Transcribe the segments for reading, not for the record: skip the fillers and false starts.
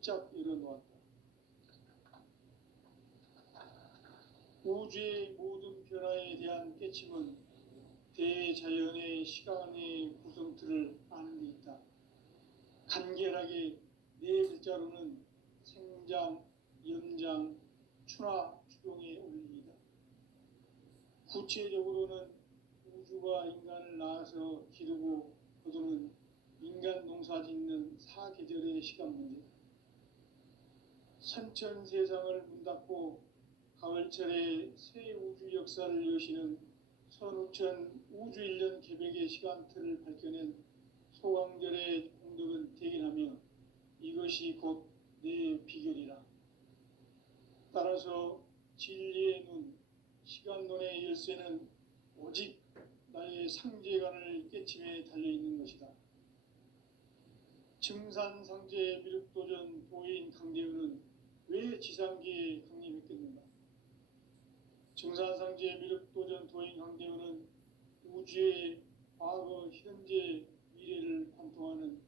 활짝 열어놓았다. 우주의 모든 변화에 대한 깨침은 대자연의 시간의 구성틀을 아는 데 있다. 간결하게 네 글자로는 생장, 연장, 추나 추동의 원리이다. 구체적으로는 우주가 인간을 낳아서 기르고 거두는 인간 농사 짓는 사계절의 시간 문제다. 선천 세상을 문닫고 가을철에 새 우주 역사를 여시는 선우천 우주 1년 개백의 시간틀을 밝혀낸 소강절의 공덕은 대견하며 이것이 곧 내 비결이라. 따라서 진리의 눈, 시간론의 열쇠는 오직 나의 상제관을 깨침에 달려있는 것이다. 증산상제 미륵도전 도인 강대우는 왜 지상계에 강림했겠는가? 증산상제 미륵도전 도인 강대우는 우주의 과거, 현재, 미래를 관통하는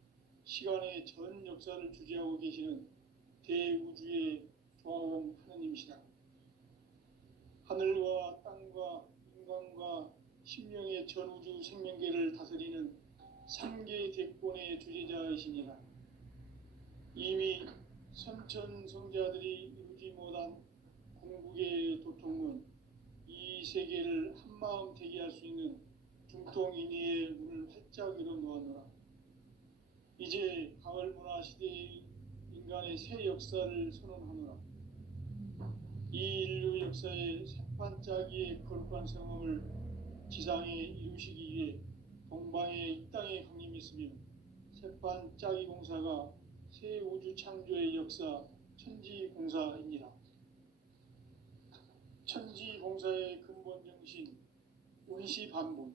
시간의 전 역사를 주재하고 계시는 대우주의 조화원 하느님이시다. 하늘과 땅과 인간과 심령의 전우주 생명계를 다스리는 삼계 대권의 주재자이시니라. 이미 선천성자들이 이루지 못한 궁극의 도통은 이 세계를 한마음 되게 할 수 있는 중통인의의 문을 활짝 열어놓았노라. 이제 가을문화 시대의 인간의 새 역사를 선언하노라. 이 인류 역사의 새판짜기의 거룩한 성험을 지상에 이루시기 위해 동방의 이 땅에 강림했으며 새판짜기 공사가 새 우주 창조의 역사 천지공사입니다. 천지공사의 근본 정신 원시반본.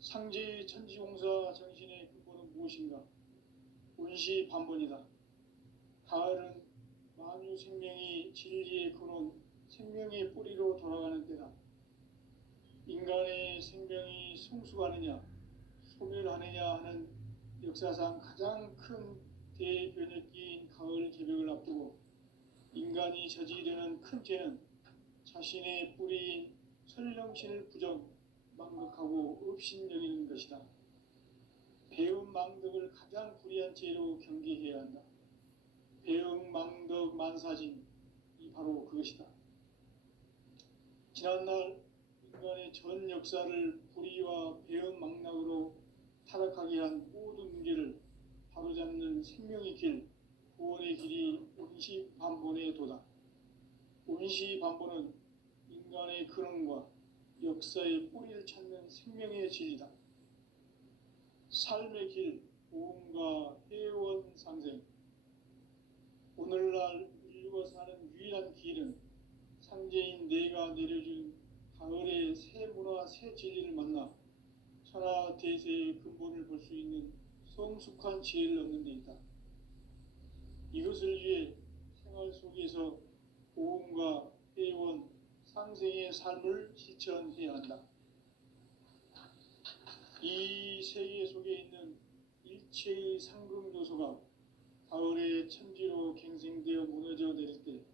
상제의 천지공사 정신의 근본은 무엇인가? 원시반본이다. 가을은 만유 생명이 진리의 근원, 생명의 뿌리로 돌아가는 때다. 인간의 생명이 성숙하느냐, 소멸하느냐 하는 역사상 가장 큰 대변혁기인 가을 개벽을 앞두고 인간이 저지르는 큰 죄는 자신의 뿌리인 설령신을 부정, 망각하고 업신여기는 것이다. 배움 망덕을 가장 불의한 죄로 경계해야 한다. 배움 망덕 만사진, 이 바로 그것이다. 지난날 인간의 전 역사를 불의와 배움 망락으로 타락하게 한 모든 문제를 바로잡는 생명의 길, 구원의 길이 원시반본의 도다. 원시반본은 인간의 근원과 역사의 뿌리를 찾는 생명의 진리다. 삶의 길, 보험과 회원 상생. 오늘날 인류가 사는 유일한 길은 상제인 내가 내려준 가을의 새 문화, 새 진리를 만나 천하 대세의 근본을 볼 수 있는 성숙한 지혜를 얻는 데 있다. 이것을 위해 생활 속에서 보험과 회원, 상생의 삶을 실천해야 한다. 이 세계 속에 있는 일체의 상금요소가 가을의 천지로 갱생되어 무너져 내릴 때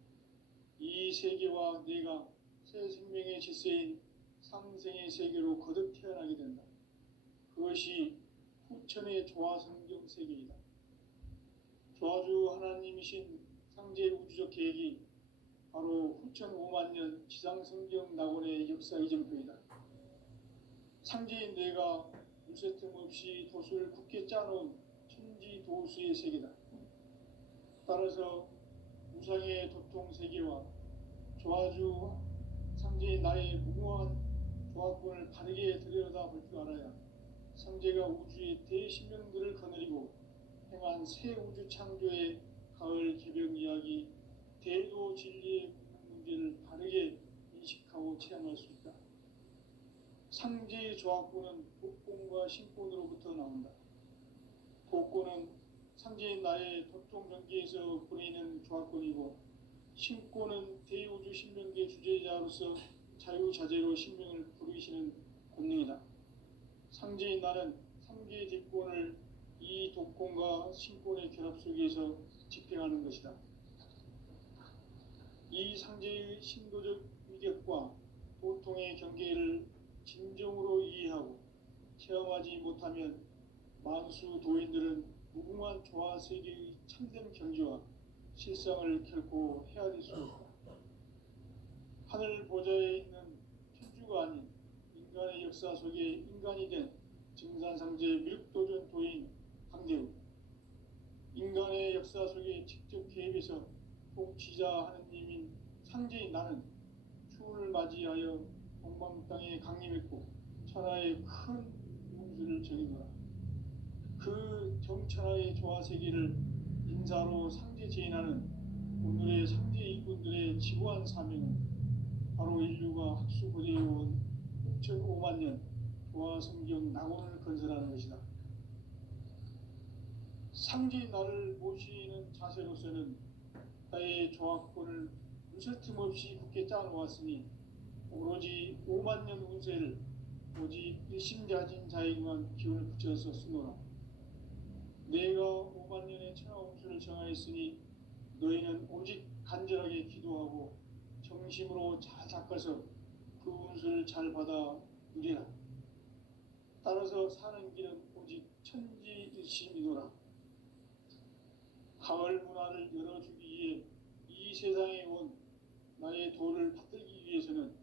이 세계와 내가 새 생명의 질서인 상생의 세계로 거듭 태어나게 된다. 그것이 후천의 조화성경 세계이다. 조화주 하나님이신 상제 우주적 계획이 바로 후천 5만년 지상성경 낙원의 역사 이정표이다. 상제인 내가 물새틈 없이 도수를 굳게 짜놓은 천지도수의 세계다. 따라서 우상의 도통 세계와 조화주 상제인 나의 무모한 조합권을 바르게 들여다볼 줄 알아야 상제가 우주의 대신명들을 거느리고 행한 새 우주 창조의 가을 개벽 이야기, 대도 진리의 문제를 바르게 인식하고 체험할 수 있다. 상제의 조합권은 복권과 신권으로부터 나온다. 복권은 상제인 나의 도통 경계에서 보내는 조합권이고, 신권은 대우주 신명계 주제자로서 자유자재로 신명을 부르시는 권능이다. 상제인 나는 상계의 뒷권을 이 독권과 신권의 결합 속에서 집행하는 것이다. 이 상제의 신도적 위력과 보통의 경계를 진정으로 이해하고 체험하지 못하면 만수 도인들은 무궁한 조화 세계의 참된 경지와 실상을 결코 헤아릴 수 없다. 하늘 보좌에 있는 천주가 아닌 인간의 역사 속에 인간이 된 증산상제 미륵도전 도인 강대우, 인간의 역사 속에 직접 개입해서 통치자 하느님인 상제인 나는 추운을 맞이하여 동방 땅에 강림했고 천하의 큰 운수를 전이노라. 그 정천하의 조화세계를 인사로 상제 제인하는 오늘의 상제 일꾼들의 지구한 사명은 바로 인류가 학수고대해온 6,500만 년 조화성경 낙원을 건설하는 것이다. 상제인 나를 모시는 자세로서는 나의 조합권을 무설틈 없이 굳게 짜놓았으니 오로지 5만 년 운세를 오직 일심자진 자에게만 기운을 붙여서 쓰노라. 내가 5만 년의 천하 운수를 정하였으니 너희는 오직 간절하게 기도하고 정심으로 잘 닦아서 그 운수를 잘 받아 누리라. 따라서 사는 길은 오직 천지일심이노라. 가을 문화를 열어주기 위해 이 세상에 온 나의 도를 받들기 위해서는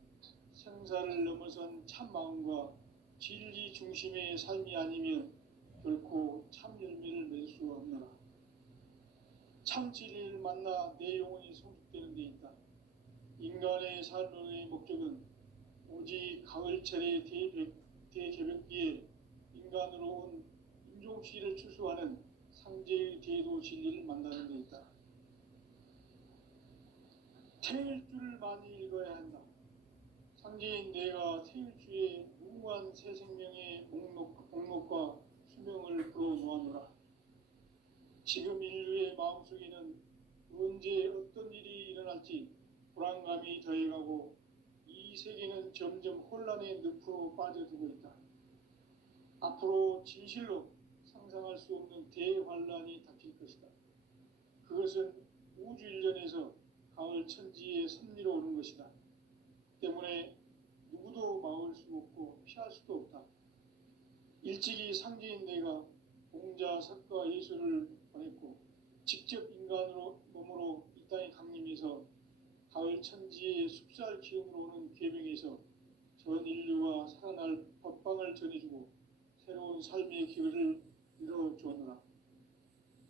생사를 넘어선 참 마음과 진리 중심의 삶이 아니면 결코 참 열매를 맺을 수 없노라. 참 진리를 만나 내 영혼이 성숙되는 데 있다. 인간의 삶의 목적은 오직 가을철의 대개벽기에 인간으로 온 인종씨를 추수하는 상제의 대도 진리를 만나는 데 있다. 태일주를 많이 읽어야 한다. 상제인 내가 태일주의 무궁한 새 생명의 목록과 수명을 풀어놓아노라. 지금 인류의 마음속에는 언제 어떤 일이 일어날지 불안감이 더해가고 이 세계는 점점 혼란의 늪으로 빠져들고 있다. 앞으로 진실로 상상할 수 없는 대환란이 닥칠 것이다. 그것은 우주 일전에서 가을 천지의 섭리로 오는 것이다. 때문에 누구도 막을 수 없고 피할 수도 없다. 일찍이 상제인 내가 공자, 석가, 예수를 보냈고 직접 인간으로 몸으로 이 땅에 강림해서 가을 천지의 숲살 기운으로 오는 계명에서 전 인류가 살아날 법방을 전해주고 새로운 삶의 기회를 이뤄주었노라.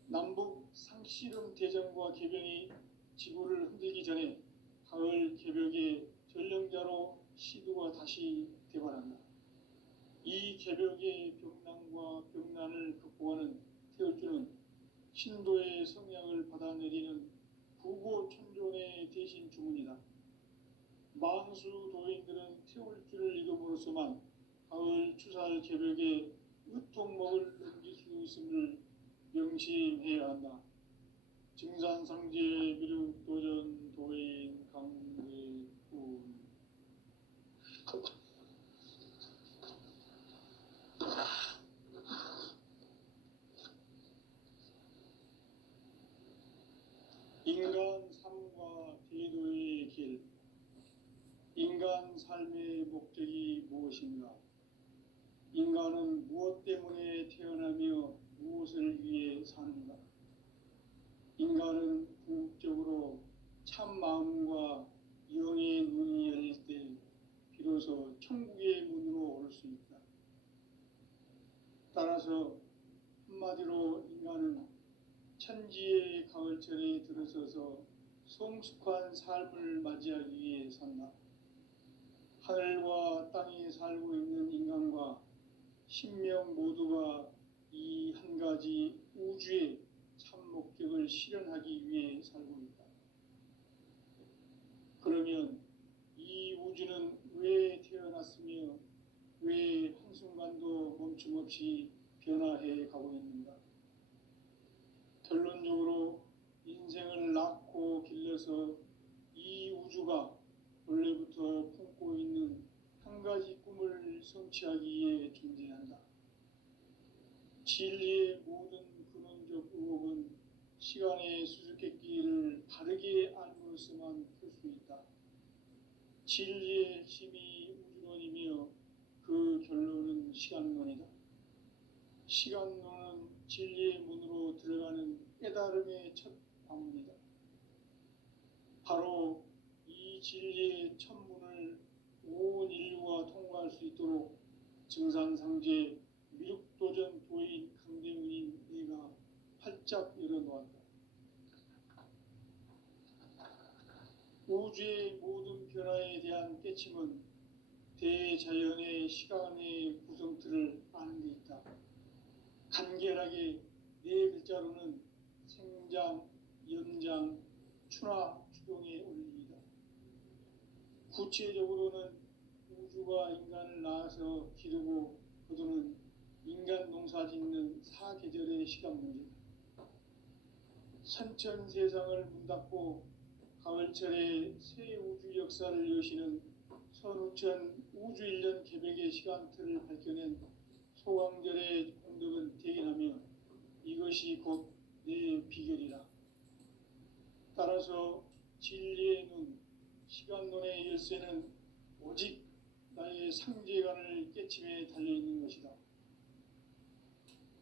남북 상씨름 대전과 개병이 지구를 흔들기 전에 가을 개벽의 전령자로 시두가 다시 대발한다. 이 개벽의 병난과 병난을 극복하는 태울주는 신도의 성향을 받아내리는 부고천존의 대신 주문이다. 만수 도인들은 태울주를 읽음으로써만 가을 추살 개벽의 으통목을 넘길 수 있음을 명심해야 한다. 증산상제 미륵도전 도인 강대훈. 인간 삶과 대도의 길. 인간 삶의 목적이 무엇인가? 인간은 무엇 때문에 태어나며 무엇을 위해 사는가? 인간은 궁극적으로 참 마음과 영의 눈이 열릴 때 비로소 천국의 문으로 올 수 있다. 따라서 한마디로 인간은 천지의 가을철에 들어서서 성숙한 삶을 맞이하기 위해 산다. 하늘과 땅에 살고 있는 인간과 신명 모두가 이 한 가지 우주의 참 목적을 실현하기 위해 살고 있다. 그러면 이 우주는 왜 태어났으며 왜 한순간도 멈춤 없이 변화해 가고 있는가? 결론적으로 인생을 낳고 길러서 이 우주가 원래부터 품고 있는 한 가지 꿈을 성취하기 위해 존재한다. 진리의 모든 근원적 의혹은 시간의 수수께끼를 바르게 알므로써만 풀 수 있다. 진리의 핵심이 우주론이며 그 결론은 시간론이다. 시간론은 진리의 문으로 들어가는 깨달음의 첫 방문이다. 바로 이 진리의 첫 문을 온 인류가 통과할 수 있도록 증산상제 미륵도전 도인 강대문인 내가 활짝 열어놓았다. 우주의 모든 변화에 대한 깨침은 대자연의 시간의 구성틀을 아는 데 있다. 간결하게 네 글자로는 생장, 연장, 추나 추동의 원리이다. 구체적으로는 우주가 인간을 낳아서 기르고 거두는 인간 농사 짓는 사계절의 시간 문제다. 선천 세상을 문닫고 가을철에 새 우주 역사를 여시는 선우천 우주 1년 개백의 시간틀을 밝혀낸 소강절의 공덕은 대견하며 이것이 곧 내 비결이라. 따라서 진리의 눈, 시간론의 열쇠는 오직 나의 상제관을 깨침에 달려있는 것이다.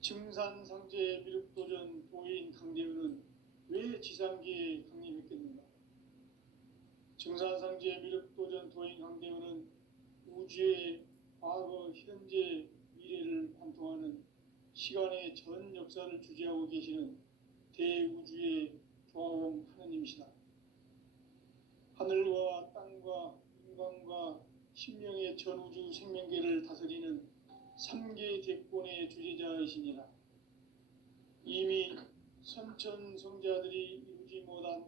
증산상제 미륵도전 도인 강대우는 왜 지상계에 강림했겠는가? 증산상제 미륵도전 도인 강대우는 우주의 과거, 현재, 미래를 관통하는 시간의 전 역사를 주재하고 계시는 대우주의 조화원 하느님이시다. 하늘과 땅과 인간과 신명의 전우주 생명계를 다스리는 3계 대권의 주재자이시니라. 이미 선천성자들이 이루지 못한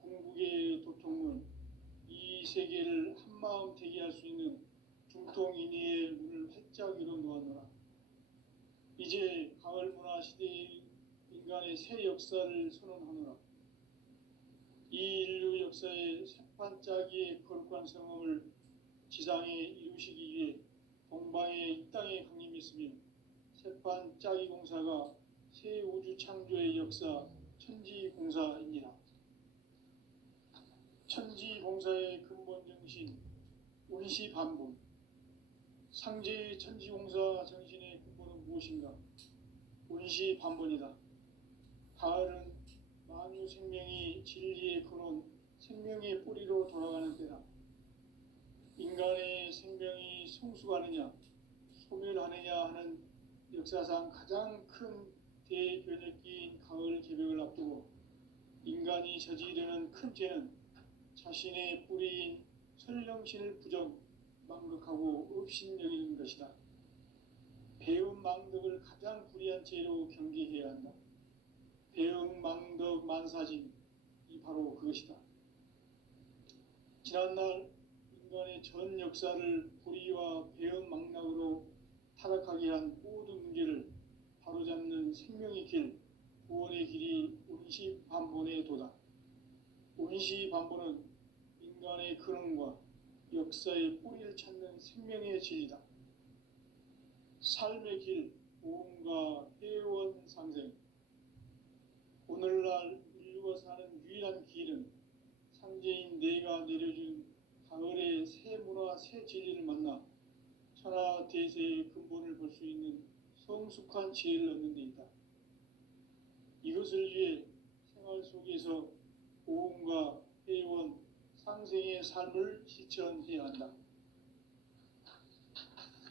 궁극의 도통문, 이 세계를 한마음 대기할 수 있는 중통인의의 문을 활짝 열어놓았노라. 이제 가을 문화 시대의 인간의 새 역사를 선언하노라. 이 인류 역사의 새판짜기의 거룩한 성험을 지상에 이루시기 위해 동방의 이 땅에 강림했으며 새판짜기 공사가 새 우주 창조의 역사 천지공사입니다. 천지공사의 근본 정신 운시반본. 상제의 천지공사 정신의 근본은 무엇인가? 운시반본이다. 가을은 만유 생명이 진리의 근원, 생명의 뿌리로 돌아가는 때다. 인간의 생명이 성숙하느냐, 소멸하느냐 하는 역사상 가장 큰 대변혁기인 가을 개벽을 앞두고 인간이 저지르는 큰 죄는 자신의 뿌리인 설령신을 부정, 망극하고 업신여기는 것이다. 배운 망덕을 가장 불의한 죄로 경계해야 한다. 배응 망덕 만사진, 이 바로 그것이다. 지난날 인간의 전 역사를 불의와 배응 망락으로 타락하게 한 모든 문제를 바로잡는 생명의 길, 구원의 길이 운시반본의 도다. 운시반본은 인간의 근원과 역사의 뿌리를 찾는 생명의 진리다. 삶의 길, 보험과 회원 상생. 오늘날 인류가 사는 유일한 길은 상제인 내가 내려준 가을의 새 문화, 새 진리를 만나 천하 대세의 근본을 볼 수 있는 성숙한 지혜를 얻는 데 있다. 이것을 위해 생활 속에서 보험과 회원, 상생의 삶을 실천해야 한다.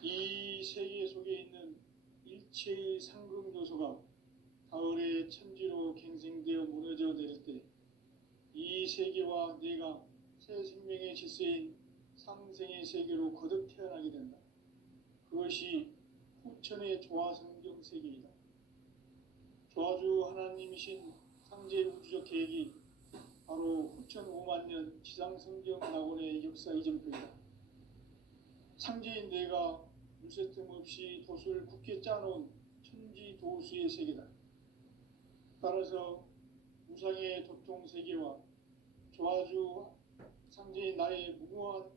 이 세계 속에 있는 일체의 상금 요소가 가을의 천지로 갱생되어 무너져 내릴 때 이 세계와 내가 새 생명의 질서인 상생의 세계로 거듭 태어나게 된다. 그것이 후천의 조화성경 세계이다. 조화주 하나님이신 상제 우주적 계획이 바로 후천 5만 년 지상성경 낙원의 역사 이전표이다. 상제인 내가 물새틈 없이 도수를 굳게 짜놓은 천지도수의 세계다. 따라서 우상의 도통 세계와 조화주 상제인 나의 무궁한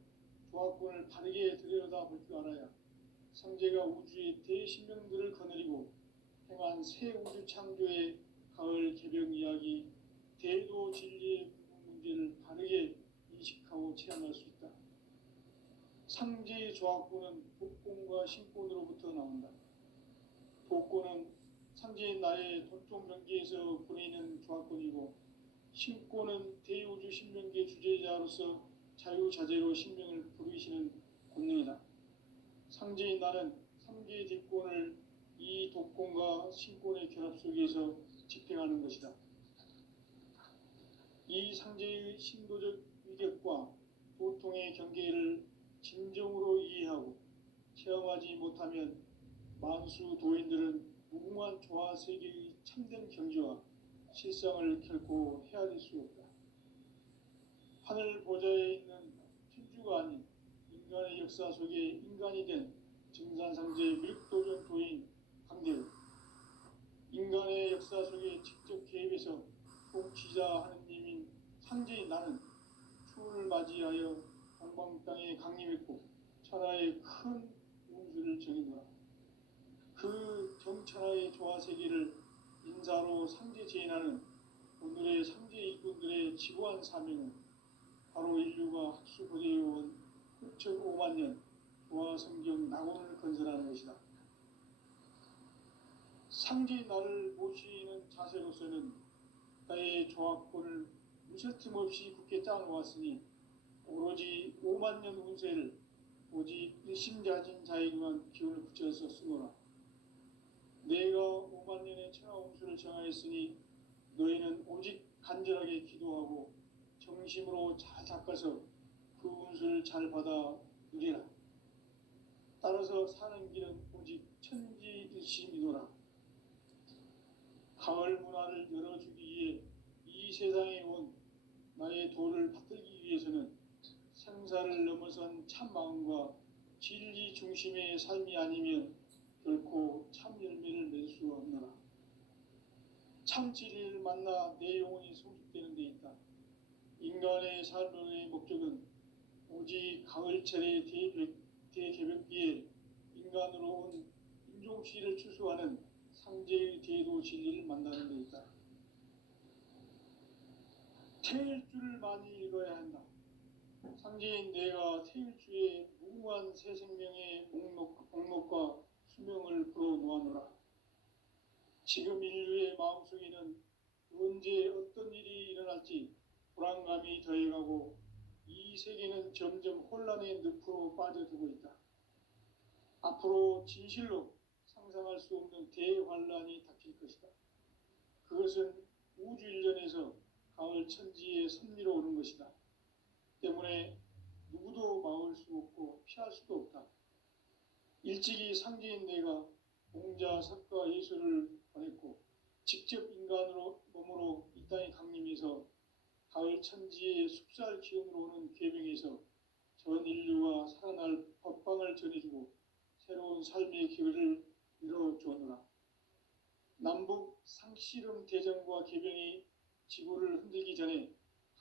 조화권을 바르게 들여다볼 줄 알아야 상제가 우주의 대신명들을 거느리고 행한 새 우주 창조의 가을 개벽 이야기, 대도 진리의 궁극 문제를 바르게 인식하고 체험할 수 있다. 상제의 조합구는 복권과 신권으로부터 나온다. 복권은 상제인 나의 돈통 경계에서 보내는 조합권이고, 신권은 대우주 신명계 주제자로서 자유자재로 신명을 부르시는 권능이다. 상제인 나는 상제의 뒷권을 이 독권과 신권의 결합 속에서 집행하는 것이다. 이 상제의 신도적 위격과 보통의 경계를 진정으로 이해하고 체험하지 못하면 만수 도인들은 무궁한 조화 세계의 참된 경지와 실상을 결코 헤아릴 수 없다. 하늘 보좌에 있는 천주가 아닌 인간의 역사 속에 인간이 된 증산상제의 밀도전 도인 강대우, 인간의 역사 속에 직접 개입해서 통치자 하느님인 상제인 나는 추운을 맞이하여 동방 땅에 강림했고 천하의 큰 운수를 정해놓아 그 정천하의 조화 세계를 인사로 상제 제인하는 오늘의 상제 일꾼들의 지고한 사명은 바로 인류가 학수고대해온 6,500만 년 조화 성경 낙원을 건설하는 것이다. 상제인 나를 모시는 자세로서는 나의 조합권을 무설틈 없이 굳게 짜놓았으니 오로지 5만 년 운세를 오직 일심자진 자에게만 기운을 붙여서 쓰노라. 내가 5만 년의 천하 운수를 정하였으니 너희는 오직 간절하게 기도하고 정심으로 잘 닦아서 그 운수를 잘 받아 누리라. 따라서 사는 길은 오직 천지일심이노라. 가을 문화를 열어주기 위해 이 세상에 온 나의 도를 받들기 위해서는 생사를 넘어선 참 마음과 진리 중심의 삶이 아니면 결코 참 열매를 맺을 수 없노라. 참 진리를 만나 내 영혼이 성숙되는 데 있다. 인간의 삶의 목적은 오직 가을철의 대개벽기에 인간으로 온 인종씨를 추수하는 상제의 대도 진리를 만나는 데 있다. 태일주를 많이 읽어야 한다. 상제인 내가 태일주의 무궁한 새 생명의 목록과 수명을 풀어놓아노라. 지금 인류의 마음속에는 언제 어떤 일이 일어날지 불안감이 더해가고 이 세계는 점점 혼란의 늪으로 빠져들고 있다. 앞으로 진실로 상상할 수 없는 대환란이 닥칠 것이다. 그것은 우주 일련에서 가을 천지에 선미로 오는 것이다. 때문에 누구도 막을 수 없고 피할 수도 없다. 일찍이 상제인 내가 공자, 석가, 예수를 보냈고 직접 인간으로 몸으로 이 땅에 강림해서 가을 천지의 숲살 기운으로 오는 계명에서 전 인류가 살아날 법방을 전해주고 새로운 삶의 기회를 이뤄주었노라. 남북 상씨름 대전과 개병이 지구를 흔들기 전에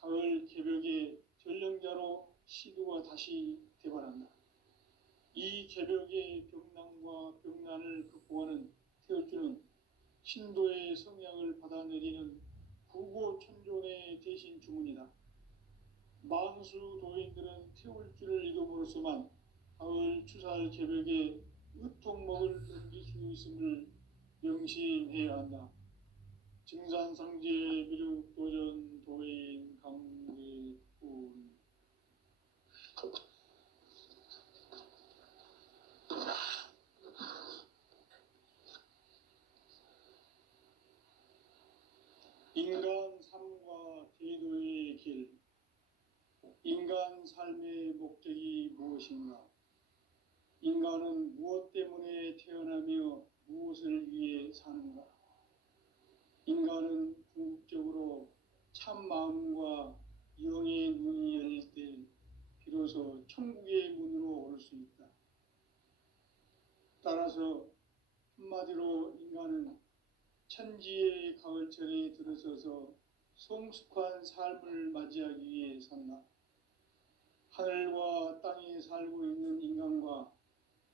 가을 개벽의 전령자로 시도가 다시 대발한다. 이 개벽의 병난과 병난을 극복하는 태울주는 신도의 성향을 받아내리는 구고천존의 대신 주문이다. 만수 도인들은 태울주를 읽음으로써만 가을 추살 개벽의 으통목을 넘길 수 있음을 명심해야 한다. 증산상제 미륵 도전 도인 강대군. 인간 삶과 제도의 길. 인간 삶의 목적이 무엇인가? 인간은 무엇 때문에 태어나며 무엇을 위해 사는가? 인간은 궁극적으로 참 마음과 영의 문이 열릴 때 비로소 천국의 문으로 올 수 있다. 따라서 한마디로 인간은 천지의 가을철에 들어서서 성숙한 삶을 맞이하기 위해 산다. 하늘과 땅에 살고 있는 인간과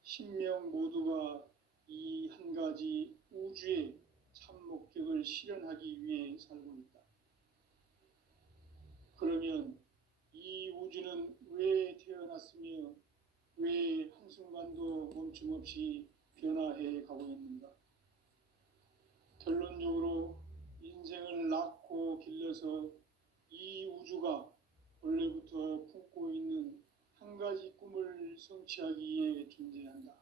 신명 모두가 이 한 가지 우주의 참 목적을 계획을 실현하기 위해 살고 있다. 그러면 이 우주는 왜 태어났으며 왜 한순간도 멈춤 없이 변화해 가고 있는가? 결론적으로 인생을 낳고 길러서 이 우주가 원래부터 품고 있는 한 가지 꿈을 성취하기 위해 존재한다.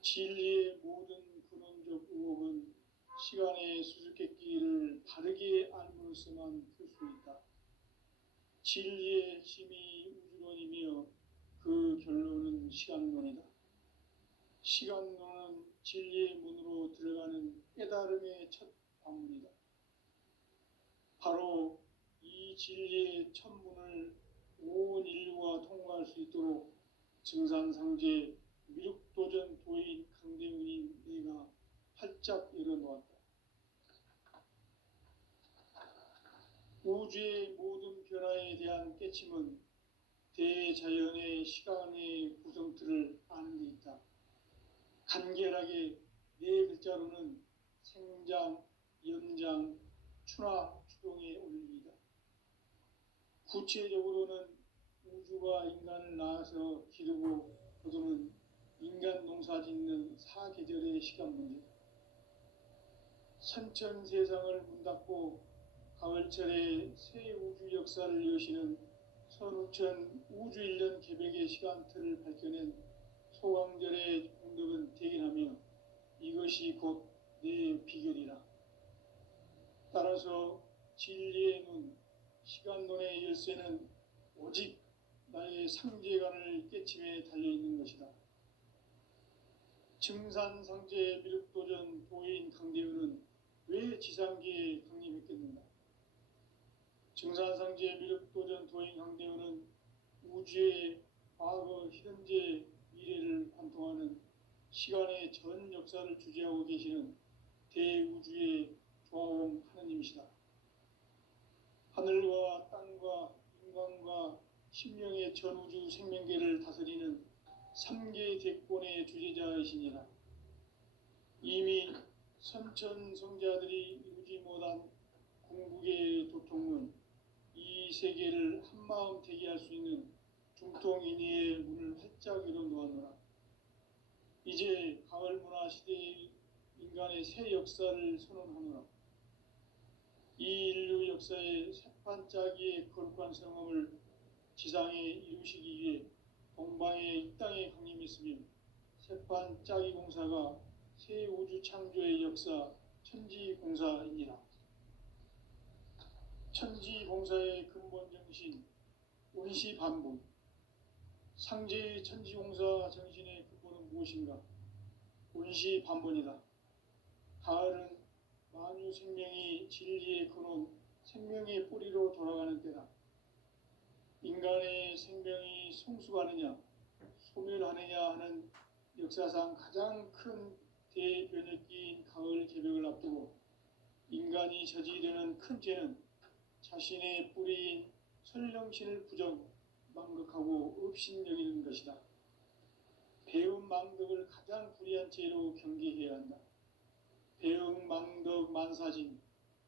진리의 모든 근원적 의혹은 시간의 수수께끼를 바르게 알므로써만 풀 수 있다. 진리의 핵심이 우주론이며 그 결론은 시간론이다. 시간론은 진리의 문으로 들어가는 깨달음의 첫 방문이다. 바로 이 진리의 첫 문을 온 인류가 통과할 수 있도록 증산상제 미륵도전 도인 강대훈인 내가 활짝 열어놓았다. 우주의 모든 변화에 대한 깨침은 대자연의 시간의 구성틀을 아는 데 있다. 간결하게 네 글자로는 생장, 연장, 추나 추동의 원리이다. 구체적으로는 우주가 인간을 낳아서 기르고 거두는 인간 농사 짓는 사계절의 시간 문제다. 선천 세상을 문 닫고 가을철에 새 우주 역사를 여시는 선우천 우주 1년 개백의 시간틀을 밝혀낸 소강절의 공덕은 대견하며 이것이 곧 내 비결이라. 따라서 진리의 문, 시간론의 열쇠는 오직 나의 상제관을 깨침에 달려있는 것이다. 증산상제 미륵도전 도인 강대훈은 왜 지상계에 강림했겠는가? 증산상제 미륵도전 도인 강대훈은 우주의 과거, 현재, 미래를 관통하는 시간의 전 역사를 주재하고 계시는 대우주의 조화홍 하느님이시다. 하늘과 땅과 인간과 심령의 전우주 생명계를 다스리는 3계 대권의 주재자이시니라. 이미 선천성자들이 이루지 못한 궁극의 도통문, 이 세계를 한마음 대기할 수 있는 중통인의의 문을 활짝 열어놓았노라. 이제 가을 문화 시대의 인간의 새 역사를 선언하노라. 이 인류 역사의 새판짜기의 거룩한 성함을 지상에 이루시기 위해 동방의 이 땅에 강림했으며 새판짜기 공사가 새 우주 창조의 역사 천지공사이니라. 천지공사의 근본 정신 운시반복. 상제의 천지공사 정신의 근본은 무엇인가? 운시반복이다. 가을은 만유 생명이 진리의 근원, 생명의 뿌리로 돌아가는 때다. 인간의 생명이 성숙하느냐, 소멸하느냐 하는 역사상 가장 큰 대변혁기인 가을 개벽을 앞두고 인간이 저지르는 큰 죄는 자신의 뿌리인 설령신을 부정, 망극하고 업신여기는 것이다. 배움 망덕을 가장 불의한 죄로 경계해야 한다. 배움 망덕 만사진,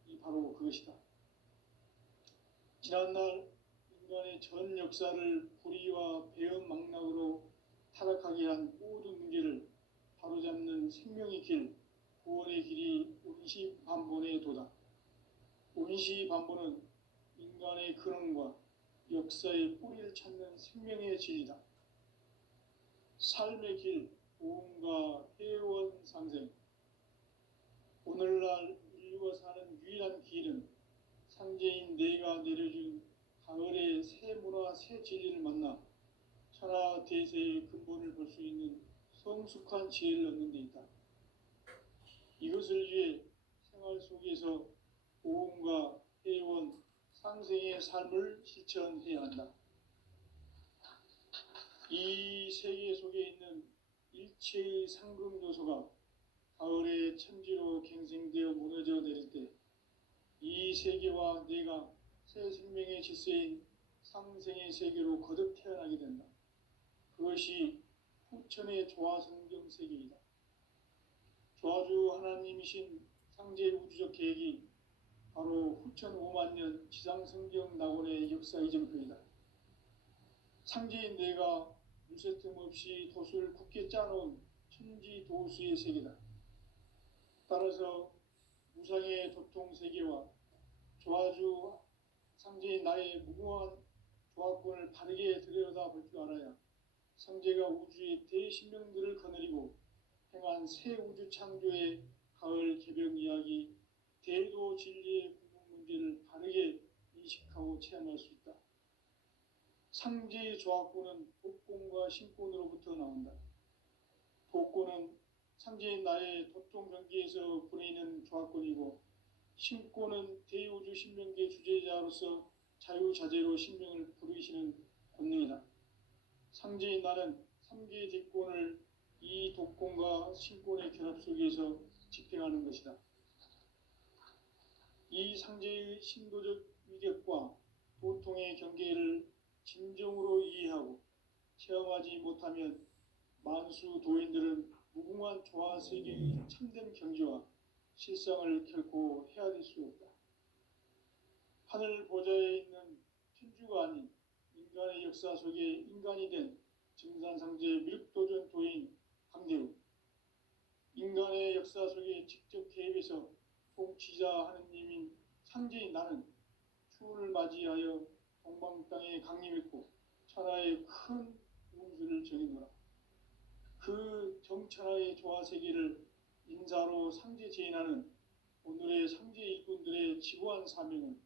이 바로 그것이다. 지난날 인간의 전 역사를 불의와 배움 망락으로 타락하게 한 모든 문제를 바로잡는 생명의 길, 구원의 길이 운시반본의 도다. 운시반본은 인간의 근원과 역사의 뿌리를 찾는 생명의 진리다. 삶의 길, 보험과 회원 상생. 오늘날 인류가 사는 유일한 길은 상제인 내가 내려준 가을의 새 문화, 새 진리를 만나 천하 대세의 근본을 볼 수 있는 성숙한 지혜를 얻는 데 있다. 이것을 위해 생활 속에서 보험과 회원, 상생의 삶을 실천해야 한다. 이 세계 속에 있는 일체의 상금 요소가 가을의 천지로 갱생되어 무너져 내릴 때 이 세계와 내가 새 생명의 질서인 상생의 세계로 거듭 태어나게 된다. 그것이 후천의 조화성경 세계이다. 조화주 하나님이신 상제 바로 후천 5만 년 지상성경 낙원의 역사 이정표이다. 상제인 내가 무쇠틈 없이 도수를 굳게 짜놓은 천지 도수의 세계다. 따라서 무상의 도통 세계와 조화주 상제인 나의 무궁한 조합권을 바르게 들여다볼 줄 알아야 상제가 우주의 대신명들을 거느리고 행한 새 우주 창조의 가을 개벽 이야기, 대도 진리의 궁극 문제를 바르게 인식하고 체험할 수 있다. 상제의 조합권은 복권과 신권으로부터 나온다. 복권은 상제인 나의 도통 경계에서 부리는 조합권이고, 신권은 대우주 신명계 주제자로서 자유자재로 신명을 부르시는 권능이다. 상제인 나는 3개의 대권을 이 독권과 신권의 결합 속에서 집행하는 것이다. 이 상제의 신도적 위력과 도통의 경계를 진정으로 이해하고 체험하지 못하면 만수 도인들은 무궁한 조화 세계의 참된 경지와 실상을 결코 헤아릴 수 없다. 하늘 보좌에 있는 천주가 아닌 인간의 역사 속에 인간이 된 증산상제 미륵도전 도인 강대우, 인간의 역사 속에 직접 개입해서 통치자 하느님인 상제인 나는 추운을 맞이하여 동방 땅에 강림했고 천하의 큰 운수를 정해노라. 그 정천하의 조화세계를 인사로 상제 제인하는 오늘의 상제 일꾼들의 지구한 사명은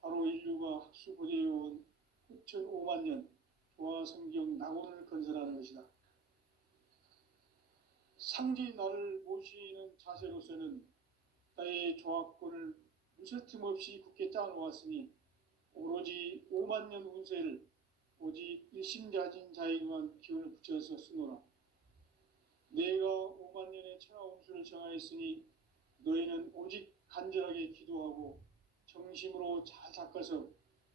바로 인류가 학수고대해온 후천 5만 년 조화성경 낙원을 건설하는 것이다. 상제인 나를 모시는 자세로서는 나의 조합권을 무쇠틈 없이 굳게 짜놓았으니 오로지 5만 년 운세를 오직 일심자진 자에게만 기운을 붙여서 쓰노라. 내가 5만 년의 천하 운수를 정하였으니 너희는 오직 간절하게 기도하고 정심으로 잘 닦아서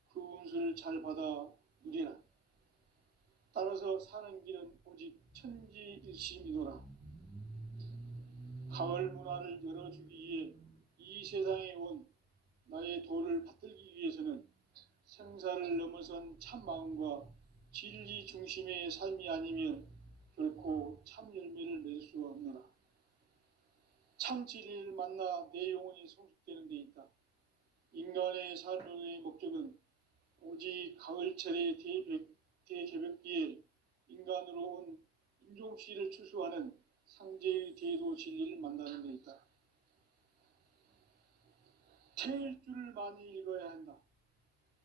그 운수를 잘 받아 누리라. 따라서 사는 길은 오직 천지일심이노라. 가을 문화를 열어주기 위해 이 세상에 온 나의 도를 받들기 위해서는 생사를 넘어선 참 마음과 진리 중심의 삶이 아니면 결코 참 열매를 맺을 수 없노라. 참 진리를 만나 내 영혼이 성숙되는 데 있다. 인간의 삶의 목적은 오직 가을철의 대개벽기에 인간으로 온 인종씨를 추수하는 상제의 대도 진리를 만나는 데 있다. 태일주를 많이 읽어야 한다.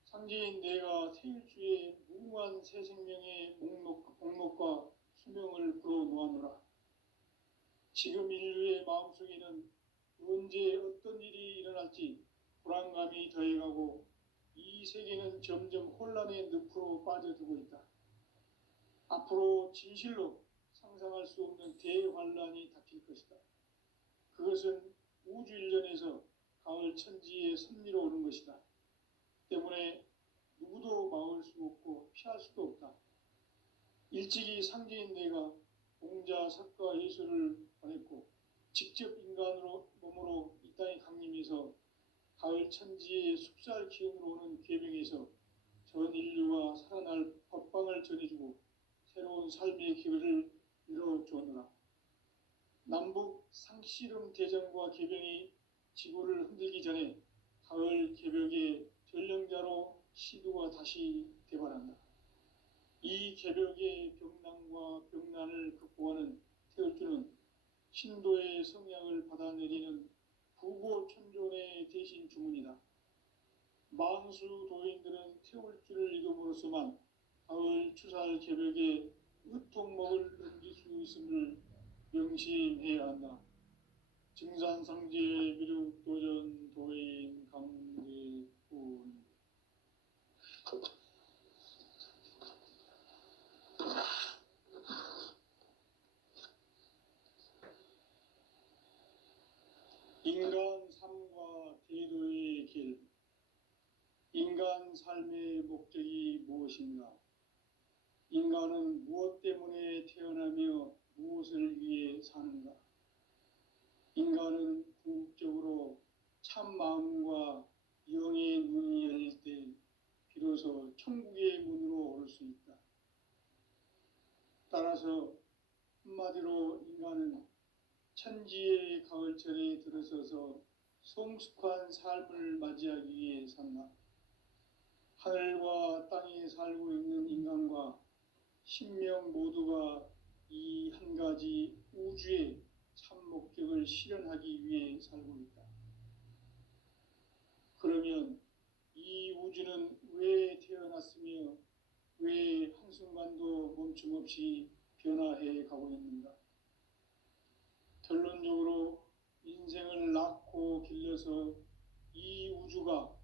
상제인 내가 태일주의 무궁한 새 생명의 목록과 수명을 불어놓아노라. 지금 인류의 마음속에는 언제 어떤 일이 일어날지 불안감이 더해가고 이 세계는 점점 혼란의 늪으로 빠져들고 있다. 앞으로 진실로 상상할 수 없는 대환란이 닥칠 것이다. 그것은 우주 일련에서 가을 천지의 섭리로 오는 것이다. 때문에 누구도 막을 수 없고 피할 수도 없다. 일찍이 상제인 내가 공자, 석가, 예수를 보냈고 직접 인간으로 몸으로 이 땅에 강림해서 가을 천지의 숲살 기운으로 오는 계명에서 전 인류가 살아날 법방을 전해주고 새로운 삶의 기회를 열어주었노라. 남북 상씨름 대전과 개병이 지구를 흔들기 전에 가을 개벽의 전령자로 시두가 다시 대발한다. 이 개벽의 병난과 병난을 극복하는 태울주는 신도의 성약을 받아내리는 부고천존의 대신 주문이다. 만수 도인들은 태울주를 읽음으로써만 가을 추살 개벽에 으통먹을 넘길 수 있음을 명심해야 한다. 증산상제 미륵도전 도인 강대훈. 인간 삶과 대도의 길. 인간 삶의 목적이 무엇인가? 인간은 무엇 때문에 태어나며 무엇을 위해 사는가? 인간은 궁극적으로 참 마음과 가을철에 들어서서 성숙한 삶을 맞이하기 위해 산다. 하늘과 땅에 살고 있는 인간과 신명 모두가 이 한 가지 우주의 참 목적을 실현하기 위해 살고 있다. 그러면 이 우주는 왜 태어났으며 왜 한순간도 멈춤 없이 변화해 가고 있는가? 결론적으로 인생을 낳고 길러서 이 우주가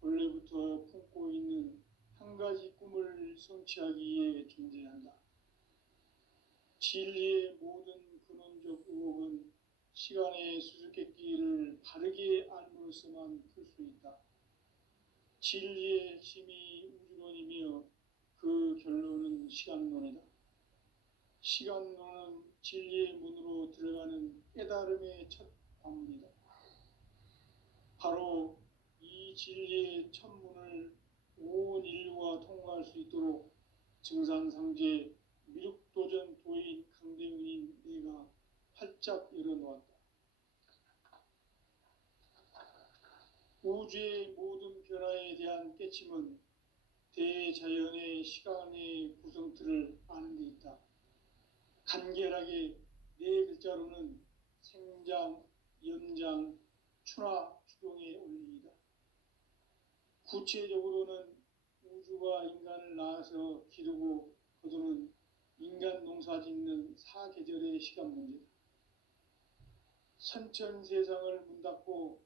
원래부터 품고 있는 한 가지 꿈을 성취하기 위해 존재한다. 진리의 모든 근원적 의혹은 시간의 수수께끼를 바르게 알므로써만 풀 수 있다. 진리의 핵심이 우주론이며 그 결론은 시간론이다. 시간론은 진리의 문으로 들어가는 깨달음의 첫 관문이다. 바로 이 진리의 첫 문을 온 인류가 통과할 수 있도록 증산상제 미륵도전 도인 강대문인 내가 활짝 열어놓았다. 우주의 모든 변화에 대한 깨침은 대자연의 시간의 구성틀을 아는 데 있다. 간결하게 네 글자로는 생장, 연장, 추나 추동의 원리이다. 구체적으로는 우주가 인간을 낳아서 기르고 거두는 인간 농사 짓는 사계절의 시간 문제다. 선천세상을 문 닫고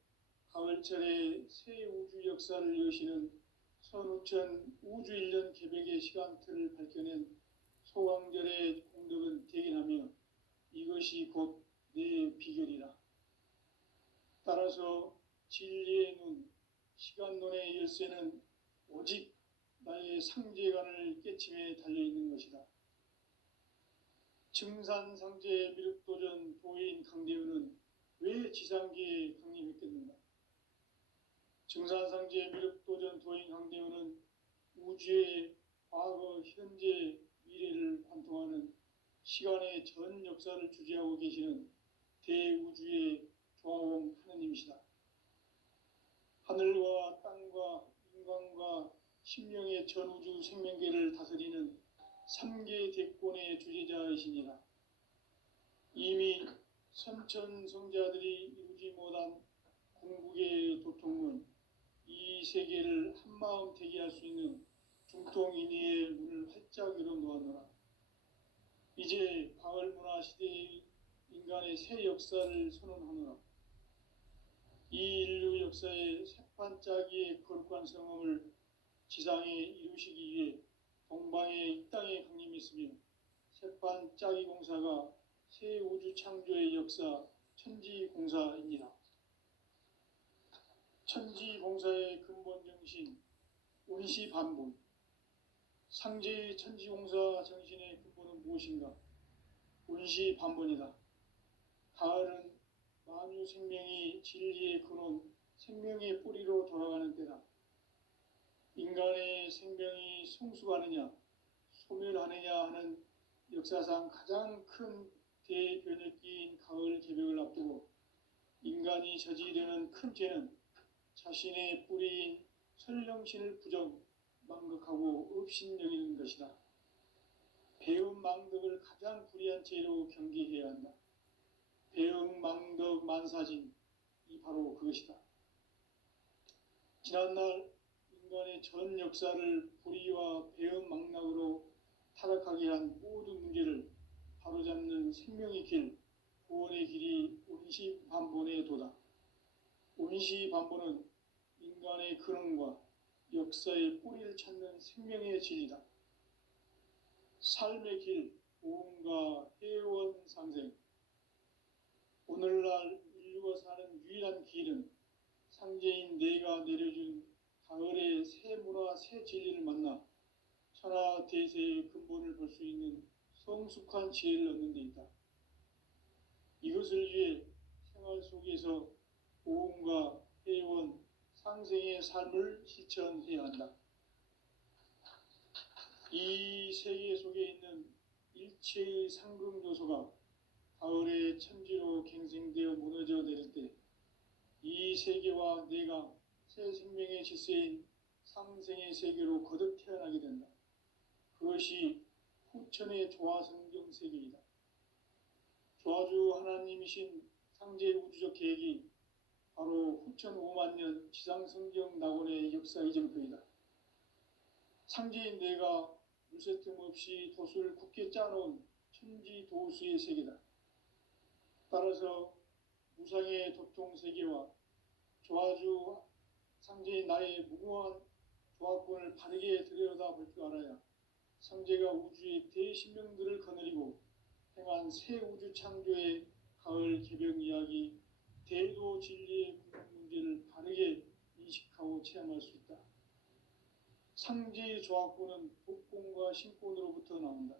가을철에 새 우주 역사를 여시는 선우천 우주일년 개백의 시간틀을 밝혀낸 소강절의 공덕은 대견하며 이것이 곧 내 비결이라. 따라서 진리의 눈, 시간론의 열쇠는 오직 나의 상제관을 깨침에 달려있는 것이다. 증산상제 미륵도전 도인 강대우는 왜 지상계에 강림했겠는가? 증산상제 미륵도전 도인 강대우는 우주의 과거, 현재, 미래를 관통하는 시간의 전 역사를 주재하고 계시는 대우주의 조화원 하느님이시다. 하늘과 땅과 인간과 신명의 전우주 생명계를 다스리는 3계 대권의 주재자이시니라. 이미 선천성자들이 이루지 못한 궁극의 도통은 이 세계를 한마음 되게 할 수 있는 중통인의의 문을 활짝 열어놓았노라. 이제 가을문화 시대의 인간의 새 역사를 선언하노라. 이 인류 역사의 새판짜기의 거룩한 성험을 지상에 이루시기 위해 동방의 이 땅에 강림했으며 새판짜기 공사가 새 우주 창조의 역사 천지공사입니다. 천지공사의 근본 정신 운시반본. 상제의 천지공사 정신의 근본은 무엇인가? 운시반본이다. 가을은 만유 생명이 진리의 근원, 생명의 뿌리로 돌아가는 때다. 인간의 생명이 성숙하느냐, 소멸하느냐 하는 역사상 가장 큰 대변혁기인 가을 개벽을 앞두고 인간이 저지르는 큰 죄는 자신의 뿌리인 설령신을 부정, 망극하고 업신여기는 것이다. 배움 망덕을 가장 불의한 죄로 경계해야 한다. 배움 망덕 만사진, 이 바로 그것이다. 지난날 인간의 전 역사를 불의와 배움 망락으로 타락하게 한 모든 문제를 바로잡는 생명의 길, 구원의 길이 운시반본의 도다. 운시반본은 인간의 근원과 역사의 뿌리를 찾는 생명의 진리다. 삶의 길, 보험과 회원 상생. 오늘날 인류가 사는 유일한 길은 상제인 내가 내려준 가을의 새 문화, 새 진리를 만나 천하 대세의 근본을 볼 수 있는 성숙한 지혜를 얻는 데 있다. 이것을 위해 생활 속에서 보험과 회원, 상생의 삶을 실천해야 한다. 이 세계 속에 있는 일체의 상금 요소가 가을의 천지로 갱생되어 무너져 내릴 때 이 세계와 내가 새 생명의 질서인 상생의 세계로 거듭 태어나게 된다. 그것이 후천의 조화성경 세계이다. 조화주 하나님이신 상제 우주적 계획이 바로 후천 5만 년 지상성경 낙원의 역사 이전거이다. 상제인 내가 물새 틈 없이 돛을 굳게 짜놓은 천지 도수의 세계다. 따라서 무상의 도통 세계와 조화주 상제인 나의 무궁한 조화권을 바르게 들여다볼 줄 알아야 상제가 우주의 대신명들을 거느리고 행한 새 우주 창조의 가을 개벽 이야기, 대도 진리의 구분 문제를 바르게 인식하고 체험할 수 있다. 상제의 조화권은 독권과 신권으로부터 나온다.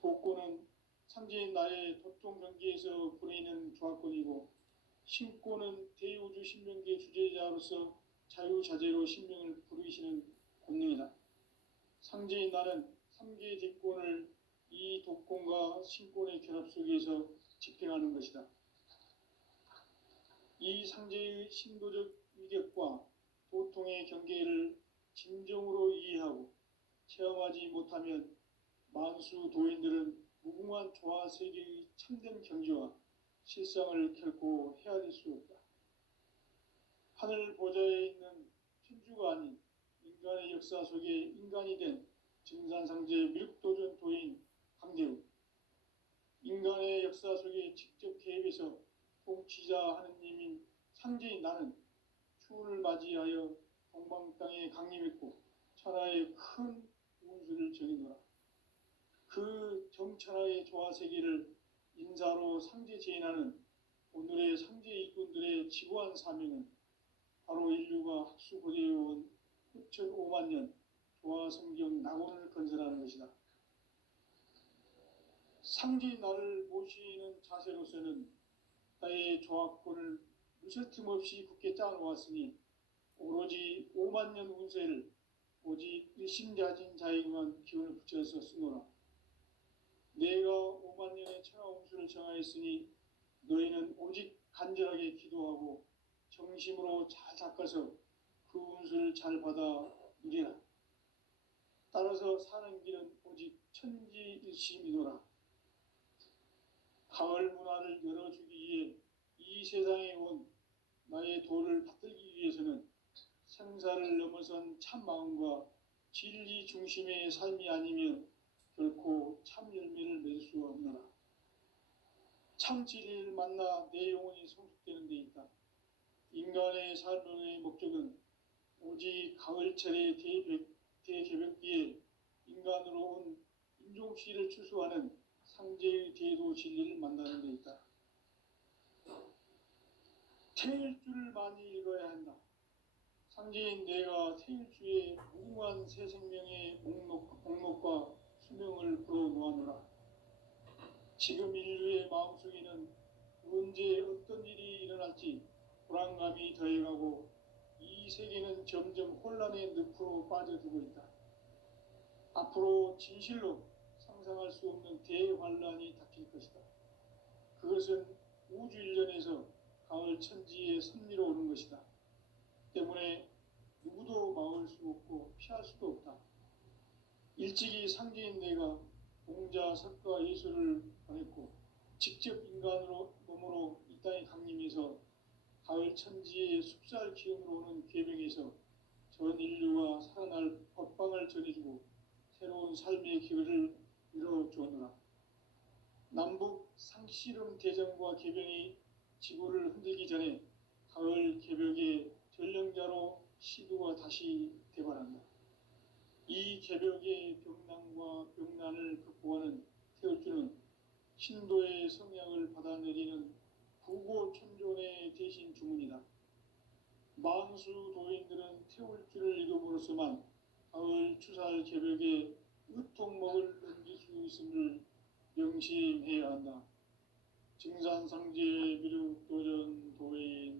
독권은 상제인 나의 도통 경계에서 보내는 조화권이고, 신권은 대우주 신명계 주제자로서 자유자재로 신명을 부르시는 권능이다. 상제인 나는 3개의 뒷권을 이 독권과 신권의 결합 속에서 집행하는 것이다. 이 상제의 신도적 위력과 도통의 경계를 진정으로 이해하고 체험하지 못하면 만수 도인들은 무궁한 조화 세계의 참된 경지와 실상을 결코 헤아릴 수 없다. 하늘 보좌에 있는 천주가 아닌 인간의 역사 속에 인간이 된 증산상제 미륵도전 도인 강대우, 인간의 역사 속에 직접 개입해서 통치자 하느님인 상제인 나는 추운을 맞이하여 동방 땅에 강림했고 천하의 큰 운수를 정해노라. 그 정천하의 조화세계를 인사로 상제 제인하는 오늘의 상제 일꾼들의 지구한 사명은 바로 인류가 학수고대해온 후천 5만 년 조화성경 낙원을 건설하는 것이다. 상제인 나를 모시는 자세로서는 나의 조화권을 무쇠 틈 없이 굳게 짜놓았으니 오로지 5만 년 운세를 오직 일심자진 자에게만 기운을 붙여서 쓰노라. 내가 5만 년의 천하 운수를 정하였으니 너희는 오직 간절하게 기도하고 정심으로 잘 닦아서 그 운수를 잘 받아 누리라. 따라서 사는 길은 오직 천지일심이노라. 가을 문화를 열어주기 위해 이 세상에 온 나의 도를 받들기 위해서는 생사를 넘어선 참 마음과 진리 중심의 삶이 아니면 결코 참 열매를 맺을 수 없노라. 참 진리를 만나 내 영혼이 성숙되는 데 있다. 인간의 삶의 목적은 오직 가을철의 대개벽기에 인간으로 온 인종시를 추수하는 상제의 대도 진리를 만나는 데 있다. 태일주를 많이 읽어야 한다. 상제인 내가 태일주의 무궁한 새 생명의 목록과 수명을 불어놓아노라. 지금 인류의 마음속에는 언제 어떤 일이 일어날지 불안감이 더해가고 이 세계는 점점 혼란의 늪으로 빠져들고 있다. 앞으로 진실로 상상할 수 없는 대환란이 닥칠 것이다. 그것은 우주 일련에서 가을 천지의 섭리로 오는 것이다. 때문에 누구도 막을 수 없고 피할 수도 없다. 일찍이 상제인 내가 공자, 석가, 예수를 보냈고 직접 인간으로 몸으로 이 땅에 강림해서 가을 천지의 숲살 기운으로 오는 계명에서 전 인류가 살아날 법방을 전해주고 새로운 삶의 기회를 이뤄주었노라. 남북 상씨름 대전과 개병이 지구를 흔들기 전에 가을 개벽의 전령자로 시두가 다시 대발한다. 이 개벽의 병난과 병난을 극복하는 태울주는 신도의 성약을 받아내리는 구고천존의 대신 주문이다. 만수 도인들은 태울주를 읽음으로써만 가을 추살 개벽의 의통목을 넘길 수 있음을 명심해야 한다. 증산상제 미륵도전 도인